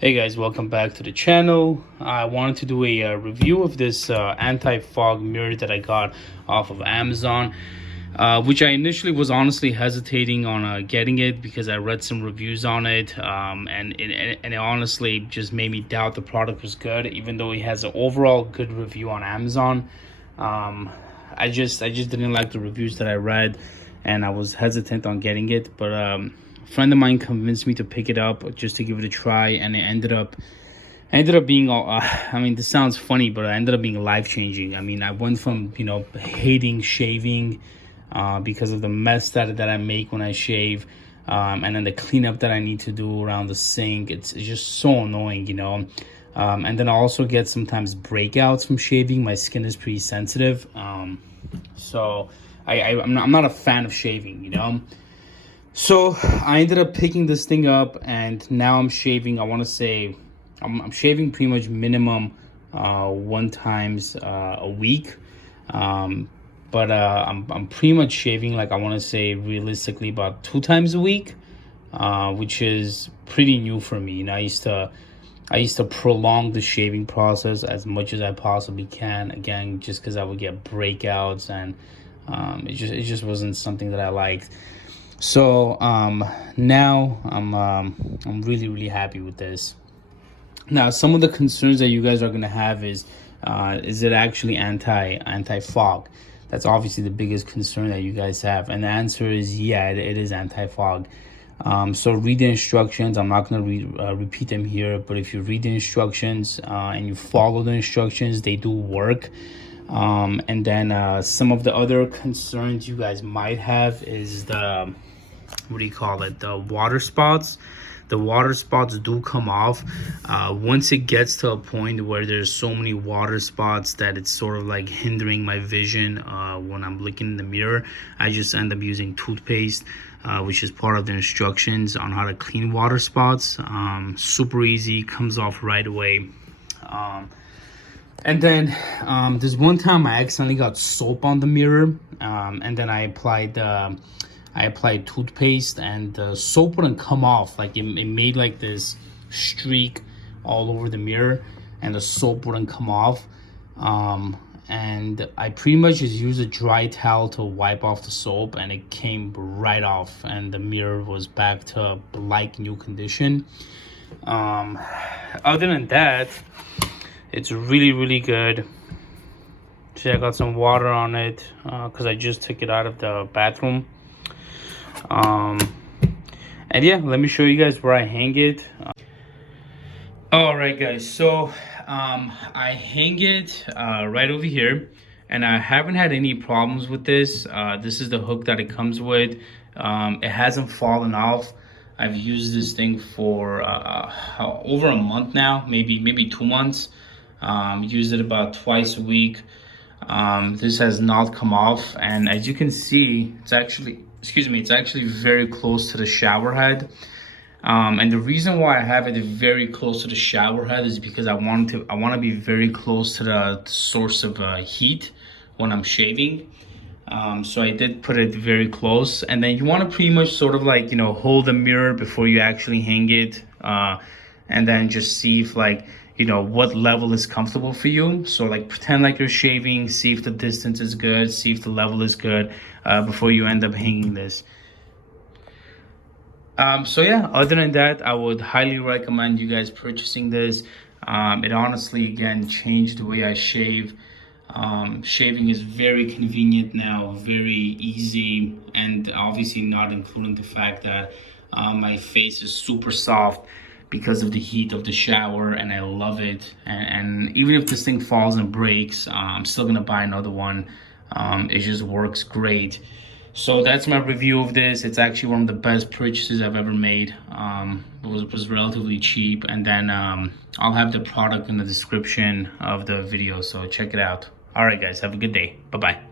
Hey guys, welcome back to the channel. I wanted to do a review of this anti-fog mirror that I got off of Amazon, which I initially was honestly hesitating on getting it because I read some reviews on it, and it honestly just made me doubt the product was good, even though it has an overall good review on Amazon. I just didn't like the reviews that I read, and I was hesitant on getting it, but a friend of mine convinced me to pick it up just to give it a try, and it ended up being I mean, this sounds funny, but it ended up being life-changing. I mean, I went from hating shaving because of the mess that I make when I shave, and then the cleanup that I need to do around the sink. It's just so annoying, and then I also get sometimes breakouts from shaving. My skin is pretty sensitive, so I'm not a fan of shaving. So I ended up picking this thing up, and now I'm shaving. I want to say I'm shaving pretty much minimum one times a week, but I'm pretty much shaving, like, I want to say realistically about 2 times a week, which is pretty new for me. I used to prolong the shaving process as much as I possibly can. Again, just because I would get breakouts, and it just wasn't something that I liked. So now I'm really happy with this. Now, some of the concerns that you guys are gonna have is it actually anti-fog? That's obviously the biggest concern that you guys have, and the answer is yeah, it is anti-fog. So read the instructions. I'm not gonna repeat them here, but if you read the instructions and you follow the instructions, they do work. And then some of the other concerns you guys might have is the the water spots. The water spots do come off once it gets to a point where there's so many water spots that it's sort of like hindering my vision when I'm looking in the mirror. I just end up using toothpaste, which is part of the instructions on how to clean water spots. Super easy, comes off right away. And then there's one time I accidentally got soap on the mirror, and then I applied toothpaste, and the soap wouldn't come off. Like, it made like this streak all over the mirror, and the soap wouldn't come off. And I pretty much just used a dry towel to wipe off the soap, and it came right off, and the mirror was back to like new condition. Other than that, it's really good. See, I got some water on it because I just took it out of the bathroom. And yeah, let me show you guys where I hang it. All right, guys, so I hang it right over here, and I haven't had any problems with this. This is the hook that it comes with. It hasn't fallen off. I've used this thing for over a month now, maybe 2 months. Use it about twice a week. This has not come off, and as you can see, it's actually very close to the shower head. And the reason why I have it very close to the shower head is because I want to be very close to the source of heat when I'm shaving. So I did put it very close, and then you want to pretty much sort of like hold the mirror before you actually hang it, and then just see if what level is comfortable for you. So like, pretend like you're shaving, see if the distance is good, see if the level is good before you end up hanging this. So yeah, other than that, I would highly recommend you guys purchasing this. It honestly, again, changed the way I shave. Shaving is very convenient now, very easy, and obviously not including the fact that my face is super soft because of the heat of the shower, and I love it. And even if this thing falls and breaks, I'm still gonna buy another one. It just works great. So that's my review of this. It's actually one of the best purchases I've ever made. It was relatively cheap, and then I'll have the product in the description of the video, so check it out. All right, guys, have a good day. Bye-bye.